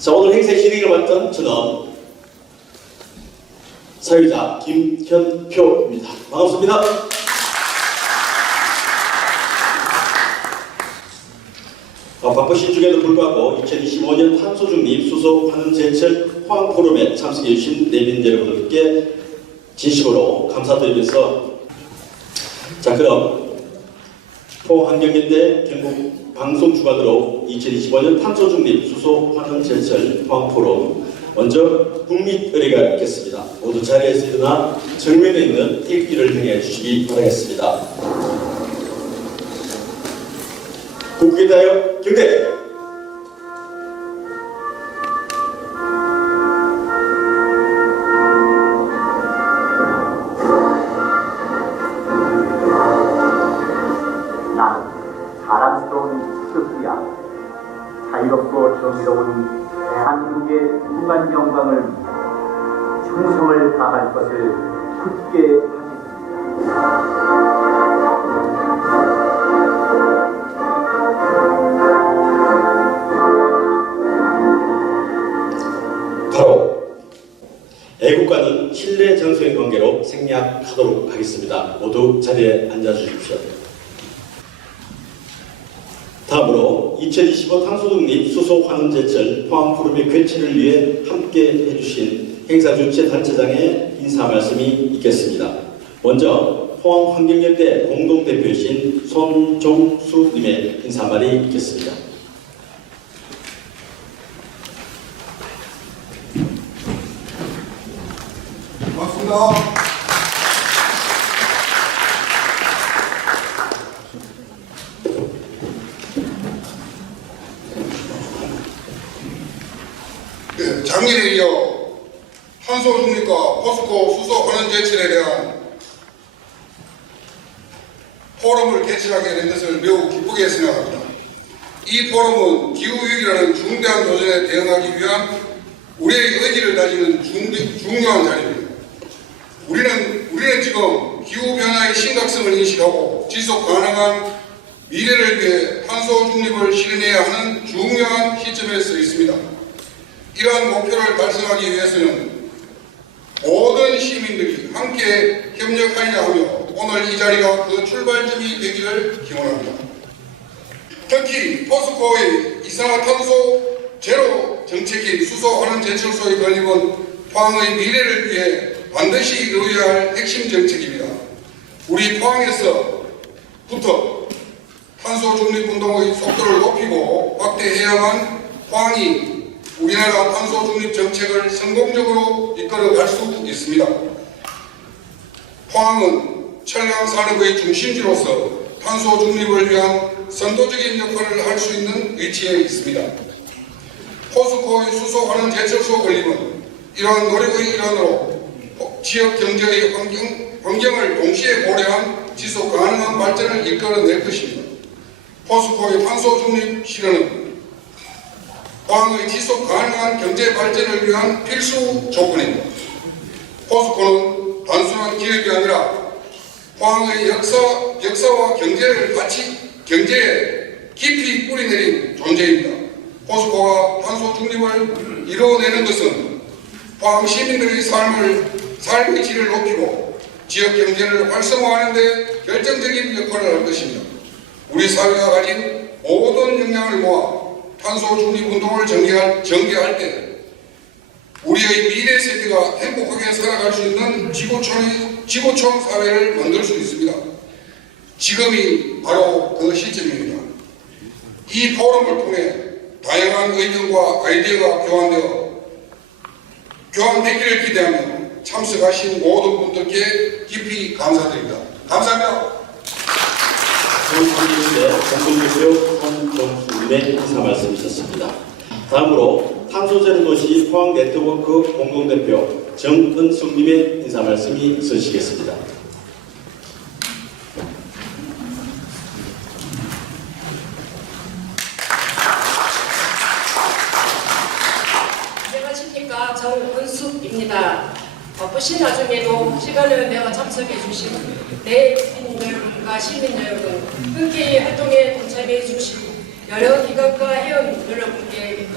자, 오늘 행사의 진행을 맡은 저는 사회자 김현표입니다. 반갑습니다. 바쁘신 중에도 불구하고 2025년 탄소중립 수소 환원 제철 포항 포럼에 참석해 주신 내빈 여러분들께 진심으로 감사드리면서, 자, 그럼 포항환경연대 경북 방송주관으로 2025년 탄소중립 수소 환원 제철 포항 포럼 먼저 국민 의례가 있겠습니다. 모두 자리에서 일어나 정면에 있는 일기를 행해 주시기 바라겠습니다. 국기에 대하여 경례! 나는 자랑스러운 스피야, 자유롭고 정의로운 대한민국의 무한 영광을 위해 충성을 다할 것을 굳게 하겠습니다. 바로 애국과는 신뢰 정서의 관계로 생략하도록 하겠습니다. 모두 자리에 앉아주십시오. 다음으로 2025 탄소중립 수소 환원 제철 포항 포럼의 개최를 위해 함께 해주신 행사 주최 단체장의 인사 말씀이 있겠습니다. 먼저 포항 환경연대 공동대표이신 손종수님의 인사 말이 있겠습니다. 고맙습니다. 네, 작년에 이어 탄소 중립과 포스코 수소 환원 제철에 대한 포럼을 개최하게 된 것을 매우 기쁘게 생각합니다. 이 포럼은 기후위기라는 중대한 도전에 대응하기 위한 우리의 의지를 다지는 중요한 자리입니다. 우리는 지금 기후변화의 심각성을 인식하고 지속 가능한 미래를 위해 탄소 중립을 실현해야 하는 중요한 시점에 서 있습니다. 이러한 목표를 달성하기 위해서는 모든 시민들이 함께 협력하여야 하며 오늘 이 자리가 그 출발점이 되기를 기원합니다. 특히 포스코의 이산화탄소 제로 정책인 수소 환원 제철소의 건립은 포항의 미래를 위해 반드시 이루어야 할 핵심 정책입니다. 우리 포항에서부터 탄소 중립 운동의 속도를 높이고 확대해야만 포항이 우리나라 탄소 중립 정책을 성공적으로 이끌어갈 수 있습니다. 포항은 첨단 산업의 중심지로서 탄소 중립을 위한 선도적인 역할을 할 수 있는 위치에 있습니다. 포스코의 수소 환원 제철소 건립은 이러한 노력의 일환으로 지역 경제의 환경을 동시에 고려한 지속 가능한 발전을 이끌어낼 것입니다. 포스코의 탄소 중립 실현은 포항의 지속 가능한 경제 발전을 위한 필수 조건입니다. 포스코는 단순한 기업이 아니라 포항의 역사와 경제에 깊이 뿌리내린 존재입니다. 포스코가 탄소 중립을 이루어내는 것은 포항 시민들의 삶의 질을 높이고 지역 경제를 활성화하는 데 결정적인 역할을 할 것입니다. 우리 사회가 가진 모든 역량을 모아 탄소 중립 운동을 전개할 때 우리의 미래 세대가 행복하게 살아갈 수 있는 지구촌 사회를 만들 수 있습니다. 지금이 바로 그 시점입니다. 이 포럼을 통해 다양한 의견과 아이디어가 교환되기를 기대하며 참석하신 모든 분들께 깊이 감사드립니다. 감사합니다. 공동대표 손종수님의 인사 말씀이셨습니다. 다음으로 탄소제로 도시 포항 네트워크 공동대표 정은숙님의 인사 말씀이 있으시겠습니다. 안녕하십니까, 정은숙입니다. 바쁘신 와중에도 시간을 내어 참석해 주신 내빈 여러분과 시민 여러분, 흔쾌히 활동에 동참해 주신 여러 기관과 회원 여러분께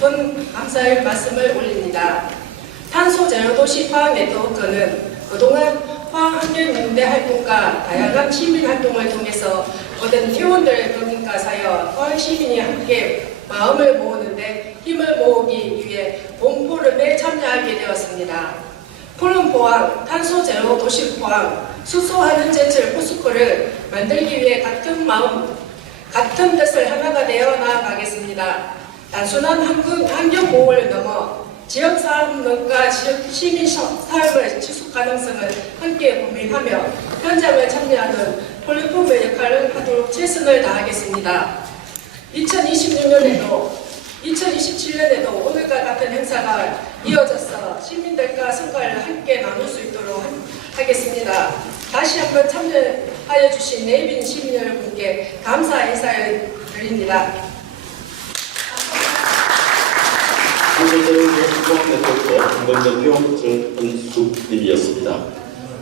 깊은 감사의 말씀을 올립니다. 탄소 제로 도시 화학 네트워크는 그동안 화학환경연대 활동과 다양한 시민 활동을 통해서 얻은 회원들의 경인과 사여 화학 시민이 함께 마음을 모으는데 힘을 모으기 위해 본 포럼에 참여하게 되었습니다. 포럼 포항, 탄소 제로 도시 포항, 수소하는 제철 포스코를 만들기 위해 같은 마음, 같은 뜻을 하나가 되어 나아가겠습니다. 단순한 환경 보호를 넘어 지역 사업과 지역 시민 삶의 지속 가능성을 함께 고민하며 현장을 참여하는 플랫폼의 역할을 하도록 최선을 다하겠습니다. 2026년에도 2027년에도 오늘과 같은 행사가 이어져서 시민들과 성과를 함께 나눌 수 있도록 하겠습니다. 다시 한번 참여하여 주신 내빈 시민 여러분께 감사 인사를 드립니다. 한국제로 포항네트워크 공동대표 정은숙님이었습니다.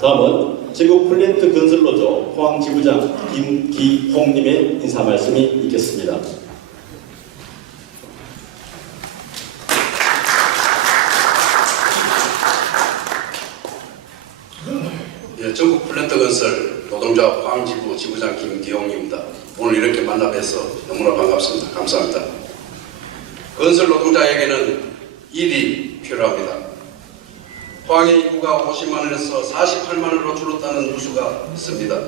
다음은 제국 플랜트 건설로조 포항지부장 김기홍님의 인사 말씀이 있겠습니다. 예, 전국 플랜트 건설 노동자 포항지부 지부장 김기홍입니다. 오늘 이렇게 만나 뵈서 너무나 반갑습니다. 감사합니다. 건설 노동자에게는 일이 필요합니다. 포항의 인구가 50만원에서 48만원으로 줄었다는 뉴스가 있습니다.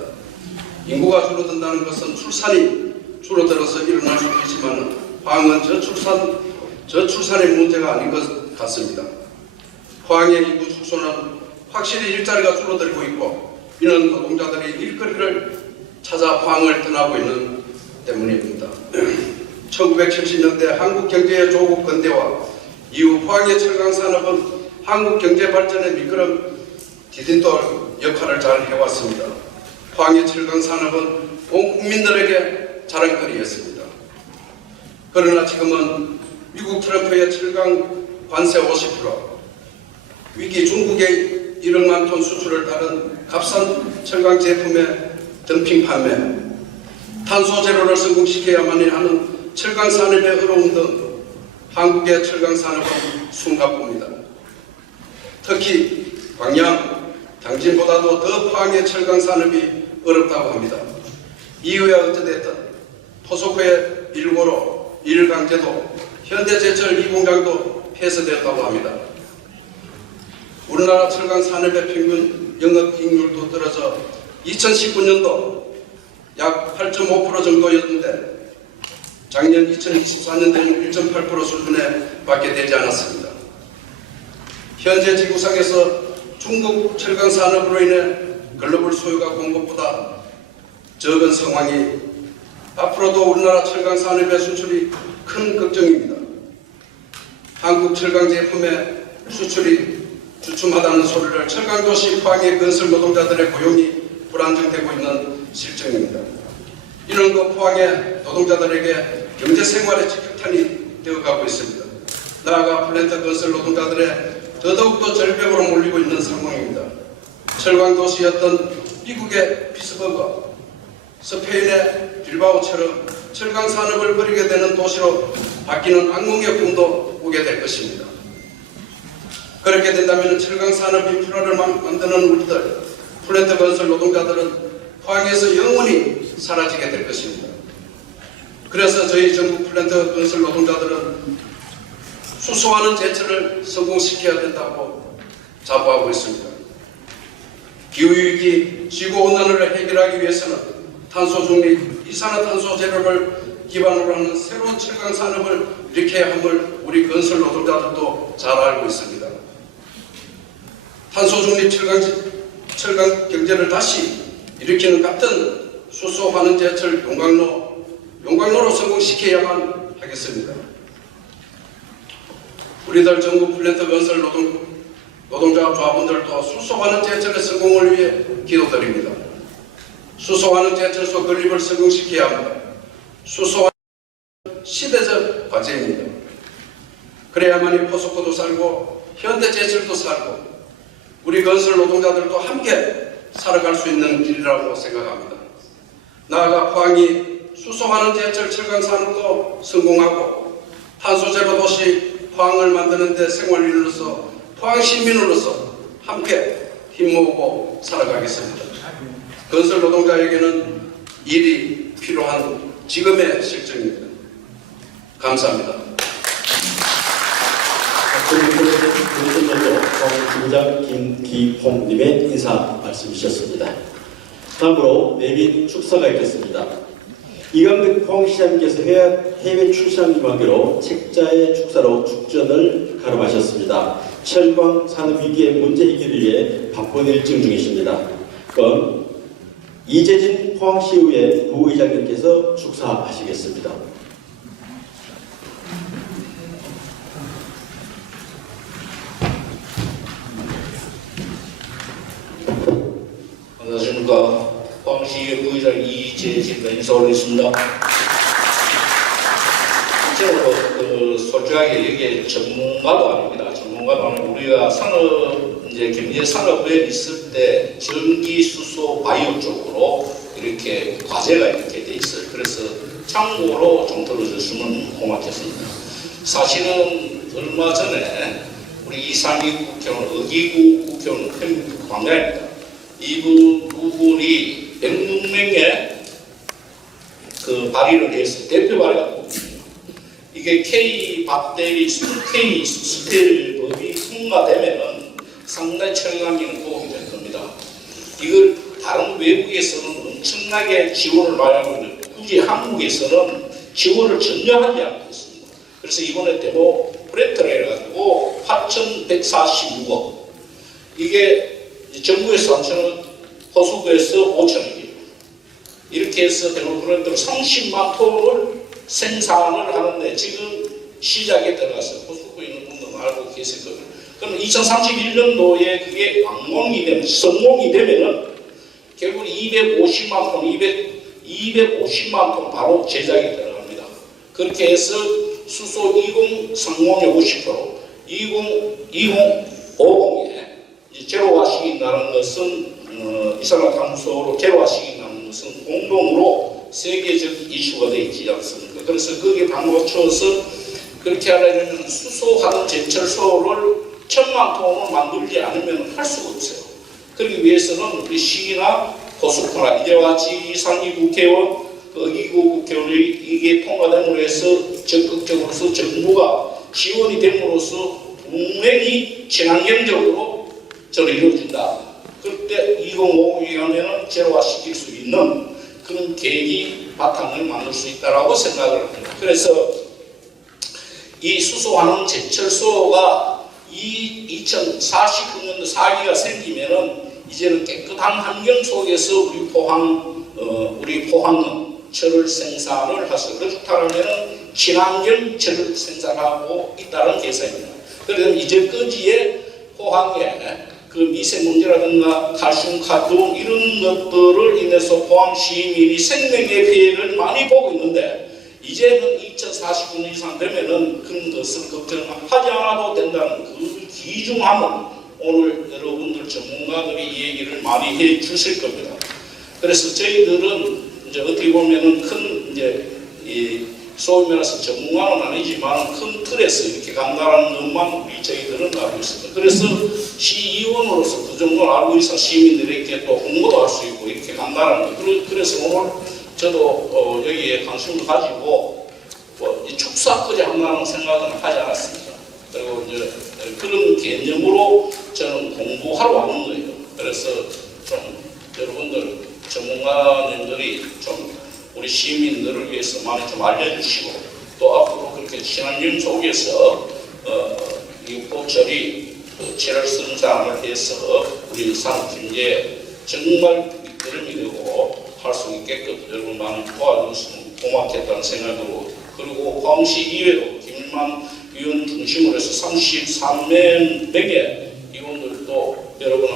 인구가 줄어든다는 것은 출산이 줄어들어서 일어날 수도 있지만 포항은 저출산의 문제가 아닌 것 같습니다. 포항의 인구 축소는 확실히 일자리가 줄어들고 있고 이는 노동자들이 일거리를 찾아 포항을 떠나고 있는 때문입니다. 1970년대 한국 경제의 조국 근대화 이후 포항의 철강 산업은 한국 경제 발전의 미끄럼 디딤돌 역할을 잘 해왔습니다. 포항의 철강 산업은 온 국민들에게 자랑거리였습니다. 그러나 지금은 미국 트럼프의 철강 관세 50%, 위기 중국의 1억만 톤 수출을 따른 값싼 철강 제품의 덤핑 판매, 탄소 제로를 성공시켜야만이 하는 철강 산업의 어려움 등 한국의 철강 산업은 숨가쁩니다. 특히 광양, 당진보다도 더 포항의 철강 산업이 어렵다고 합니다. 이후에 어찌됐든 포스코의 일고로, 일강제도, 현대제철 2공장도 폐쇄되었다고 합니다. 우리나라 철강 산업의 평균 영업이익률도 떨어져 2019년도 약 8.5% 정도였는데 작년 2024년도에는 1.8% 수준에 밖에 되지 않았습니다. 현재 지구상에서 중국 철강 산업으로 인해 글로벌 수요가 공급보다 적은 상황이 앞으로도 우리나라 철강 산업의 수출이 큰 걱정입니다. 한국 철강 제품의 수출이 주춤하다는 소리를 철강도시 포항의 건설 노동자들의 고용이 불안정되고 있는 실정입니다. 이런 것 포항의 노동자들에게 경제생활의 직격탄이 되어가고 있습니다. 나아가 플랜트 건설 노동자들의 더더욱더 절벽으로 몰리고 있는 상황입니다. 철강도시였던 미국의 피츠버그, 스페인의 빌바오처럼 철강 산업을 버리게 되는 도시로 바뀌는 악몽의 꿈도 오게 될 것입니다. 그렇게 된다면 철강 산업 인프라를 만드는 우리들, 플랜트 건설 노동자들은 포항에서 영원히 사라지게 될 것입니다. 그래서 저희 전국 플랜트 건설 노동자들은 수소하는 제철을 성공시켜야 된다고 자부하고 있습니다. 기후위기, 지구온난화를 해결하기 위해서는 탄소 중립, 이산화탄소 제로를 기반으로 하는 새로운 철강 산업을 일으켜야 함을 우리 건설 노동자들도 잘 알고 있습니다. 탄소 중립 철강 경제를 다시 일으키는 같은 수소 환원 제철 용광로로 성공시켜야만 하겠습니다. 우리들 전국 플랜트 건설 노동자 조합원들도 수소 환원 제철의 성공을 위해 기도드립니다. 수소 환원 제철소 건립을 성공시켜야 합니다. 수소 환원 시대적 과제입니다. 그래야만이 포스코도 살고 현대 제철도 살고 우리 건설 노동자들도 함께 살아갈 수 있는 길이라고 생각합니다. 나아가 포항이 수소 환원 제철 철강 산업도 성공하고 탄소 제로 도시 포항을 만드는 데 생활인으로서 포항 시민으로서 함께 힘모으고 살아가겠습니다. 건설 노동자에게는 일이 필요한 지금의 실정입니다. 감사합니다. 그리고 포항지부장 김기홍님의 인사 말씀이셨습니다. 다음으로 내빈 축사가 있겠습니다. 이강득 포항시장님께서 해외 출장이 관계로 책자의 축사로 축전을 가름하셨습니다. 철강 산업위기의 문제 해결을 위해 바쁜 일정 중이십니다. 그럼 이재진 포항시의회 부의장님께서 축사하시겠습니다. 안녕하십니까. 포항시 부의장 이재진입니다. 인사 올리겠습니다. 실제로 솔직하게 이게 전문가도 아닙니다. 전문가도 아니고 우리가 산업, 이제 경제 산업에 있을 때 전기, 수소, 바이오 쪽으로 이렇게 과제가 이렇게 돼 있어요. 그래서 참고로 좀 들어주시면 고맙겠습니다. 사실은 얼마 전에 우리 이상희 국회의원, 의기구 국회의원 팬 광장입니다. 이분 두 분이 106명의 그 발의를 해서 대표 발의가 이게 K 박대리 K 수스테일법이 통과되면은 상당히 철강기는 도움이 될 겁니다. 이걸 다른 외국에서는 엄청나게 지원을 많이 하고 있는데 굳이 한국에서는 지원을 전혀 하지 않고 있습니다. 그래서 이번에 데모 프레트를 해가지고 8,146억 이게 정부에서 3,000원, 호수부에서 5,000원이에요. 이렇게 해서 데모크랜트로 30만 톤을 생산을 하는데 지금 시작에 들어갔어요. 호수부에 있는 분들은 알고 계실 겁니다. 그럼 2031년도에 그게 완공이 되면, 성공이 되면은 결국 250만 톤, 250만 톤 바로 제작이 들어갑니다. 그렇게 해서 수소 2030의 50%, 2050에 제로화시킨다는 것은 이산화탄소로 제로화시킨다는 것은 공동으로 세계적 이슈가 되어 있지 않습니까? 그래서 거기에 방맞춰서 그렇게 하려면 수소하는 제철소를 1,000만 톤을 만들지 않으면 할 수가 없어요. 그러기 위해서는 우리 시나 고속도나 이제와 이상희 국회의원, 의기구 국회의원이 이게 통과됨으로 해서 적극적으로서 정부가 지원이 됨으로써 분명히 친환경적으로 저는 이루어진다. 그때 2050이 하면은 제로화 시킬 수 있는 그런 계획이 바탕을 만들 수 있다라고 생각을 합니다. 그래서 이 수소하는 제철소가 2049년도 4기가 생기면은 이제는 깨끗한 환경 속에서 우리 포항은 철을 생산을 하서 그렇다면은 친환경 철을 생산하고 있다는 계산입니다. 그래서 이제까지의 포항에 그 미세먼지라든가 칼슘, 카드온 이런 것들을 인해서 포항 시민이 생명의 피해를 많이 보고 있는데 이제는 2049년 이상 되면은 그런 것을 걱정하지 않아도 된다는 그 귀중함은 오늘 여러분들 전문가들이 얘기를 많이 해 주실 겁니다. 그래서 저희들은 이제 어떻게 보면은 큰 이제 이 소위 말해서 전문가는 아니지만 큰 틀에서 이렇게 간다는 것만 우리 저희들은 알고 있습니다. 그래서 시의원으로서 그 정도는 알고 있어 시민들에게 또 홍보도 할 수 있고 이렇게 간다는 거. 그래서 오늘 저도 여기에 관심을 가지고 이 축사까지 한다는 생각은 하지 않았습니다. 그리고 이제 그런 개념으로 저는 공부하러 왔는 거예요. 그래서 좀 여러분들 전문가님들이 좀 우리 시민들을 위해서 많이 좀 알려주시고 또 앞으로 그렇게 친환경 속에서 이 포철이 재를 생산을 해서 우리 산업경제에 정말 밑거름이 되고 할 수 있게끔 여러분 많이 도와주시면 고맙겠다는 생각으로 그리고 포항시 이외로 김일만 위원 중심으로 해서 33명의 위원들도 여러분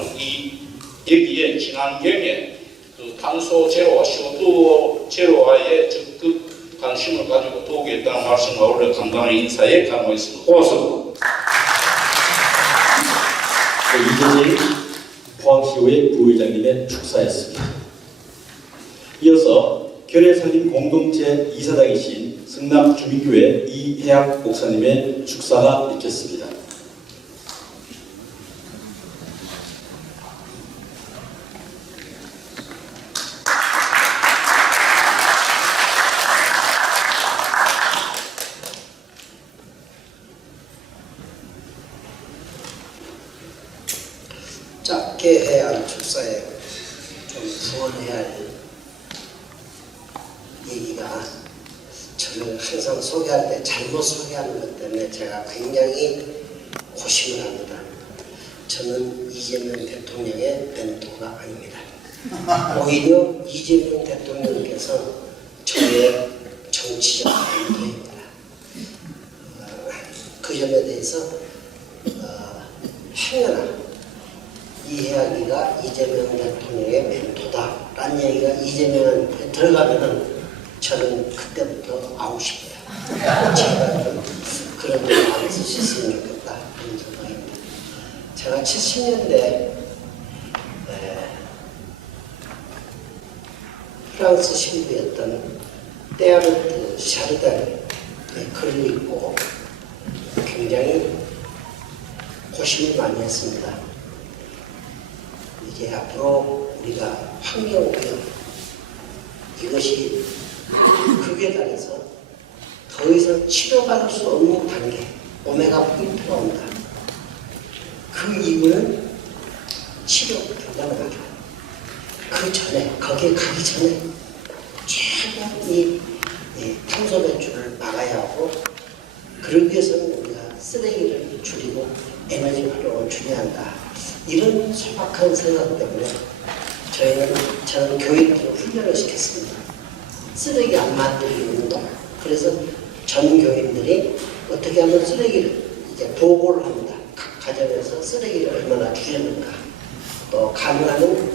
여기에 친환경에 그 탄소 제로와 CO2 제로화에 적극 관심을 가지고 도우겠다는 말씀을 올려 간단히 인사에 감사하겠습니다. 고맙습니다. 이재진 포항시의회 부의장님의 축사였습니다. 이어서 결의살림 공동체 이사장이신 성남 주민교회 이혜학 목사님의 축사가 있겠습니다. 짧게 해야 할 축사에 좀 부언해야 할 얘기가, 저는 항상 소개할 때 잘못 소개하는 것 때문에 제가 굉장히 고심을 합니다. 저는 이재명 대통령의 멘토가 아닙니다. 오히려 이재명 대통령께서 저의 정치적 멘토입니다. 그 점에 대해서 행여나 이해하기가 이재명 대통령의 멘토다라는 얘기가 이재명한테 들어가면은 저는 그때부터 아웃입니다. 제가 좀 그런 걸 안 쓰셨으면 좋겠다 그런 생각입니다. 제가 70년대 프랑스 신부였던 테아르트 샤르단의 글을 읽고 굉장히 고심을 많이 했습니다. 이제 앞으로 우리가 환경오염, 이것이 극에 달해서 더 이상 치료받을 수 없는 단계, 오메가 포인트가 온다. 그 이유는 치료 불가능하다. 그 전에, 거기에 가기 전에 최대한 이 탄소 배출을 막아야 하고, 그러기 위해서는 우리가 쓰레기를 줄이고 에너지 활용을 줄여야 한다. 이런 소박한 생각 때문에 저는 교인들을 훈련을 시켰습니다. 쓰레기 안 만들기 운동. 그래서 전 교인들이 어떻게 하면 쓰레기를 이제 보고를 합니다. 각 가정에서 쓰레기를 얼마나 줄였는가, 또 가능하면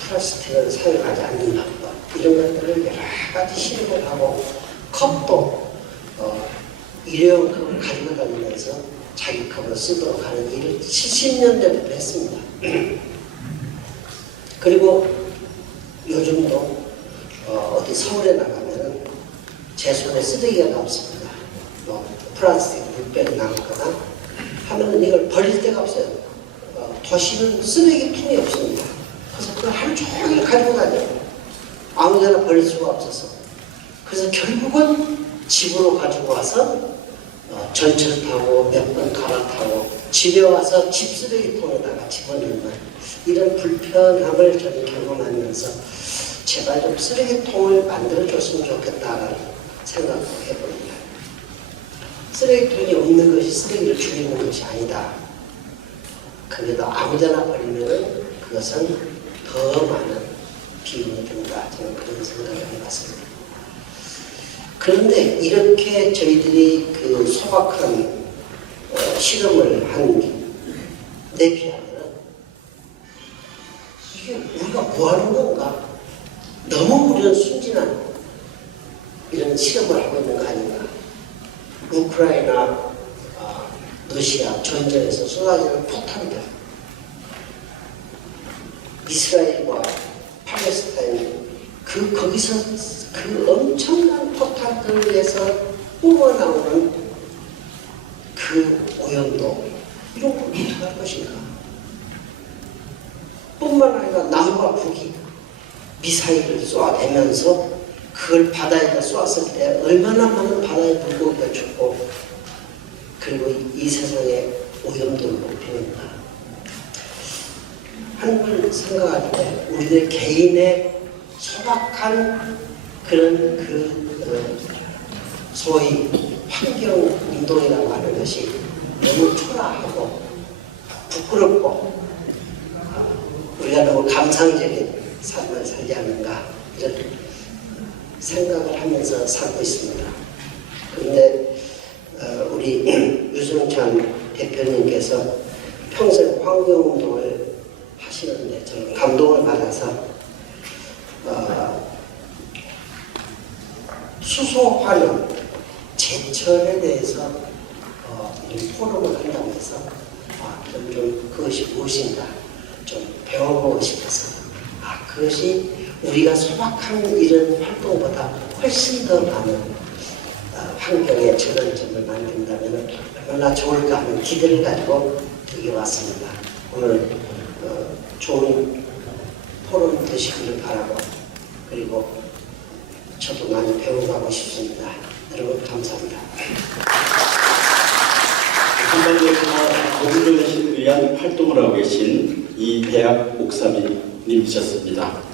플라스틱을 사용하지 않는 방법, 이런 것들을 여러 가지 실험을 하고, 컵도 일회용 컵을 가지고 다니면서 자기 컵을 쓰도록 하는 일을 70년대부터 했습니다. 그리고 요즘도 어디 서울에 나가면 제 손에 쓰레기가 남습니다. 플라스틱 물병이 남거나 하면 이걸 버릴 데가 없어요. 도시는 쓰레기통이 없습니다. 그래서 그걸 하루 종일 가지고 다녀요. 아무데나 버릴 수가 없어서. 그래서 결국은 집으로 가지고 와서 전철 타고 몇 번 갈아타고 집에 와서 집 쓰레기통에다가 집어넣는 이런 불편함을 저는 경험하면서 제발 좀 쓰레기통을 만들어줬으면 좋겠다라는 생각을 해봅니다. 쓰레기통이 없는 것이 쓰레기를 줄이는 것이 아니다. 그래도 아무데나 버리면 그것은 더 많은 비용이 든다. 저는 그런 생각을 해봤습니다. 그런데 이렇게 저희들이 그 소박한 실험을 한 내피하면 이게 우리가 뭐 하는 건가? 너무 우리는 순진한 이런 실험을 하고 있는 거 아닌가? 우크라이나, 러시아 전쟁에서 쏟아지는 포탄들, 이스라엘과 팔레스타인, 거기서 그 엄청난 포탄들에서 뿜어나오는 그 오염도 이런 걸 어떻게 할 것인가? 뿐만 아니라 남과 북이 미사일을 쏘아대면서 그걸 바다에다 쏘았을 때 얼마나 많은 바다의 물고기가 죽고, 그리고 이 세상의 오염도를 높이는가. 한번 생각할 때 우리들 개인의 소박한 그런 소위 환경운동이라고 하는 것이 너무 초라하고 부끄럽고 우리가 너무 감상적인 삶을 살지 않는가, 이런 생각을 하면서 살고 있습니다. 그런데 우리 유승찬 대표님께서 평생 환경운동을 하시는데 저는 감동을 받아서 수소환원 제철에 대해서 포럼을 한다고 해서 좀 그것이 무엇인가 좀 배워보고 싶어서 그것이 우리가 소박한 이런 활동보다 훨씬 더 많은 환경에 저런 점을 만든다면 얼마나 좋을까 하는 기대를 가지고 여기 왔습니다. 오늘 좋은 포럼 되시기를 바라고, 그리고 저도 많이 배워가고 싶습니다. 여러분 감사합니다. 한반도에서 노동조례신을 위한 활동을 하고 계신 이배학 목사님이셨습니다.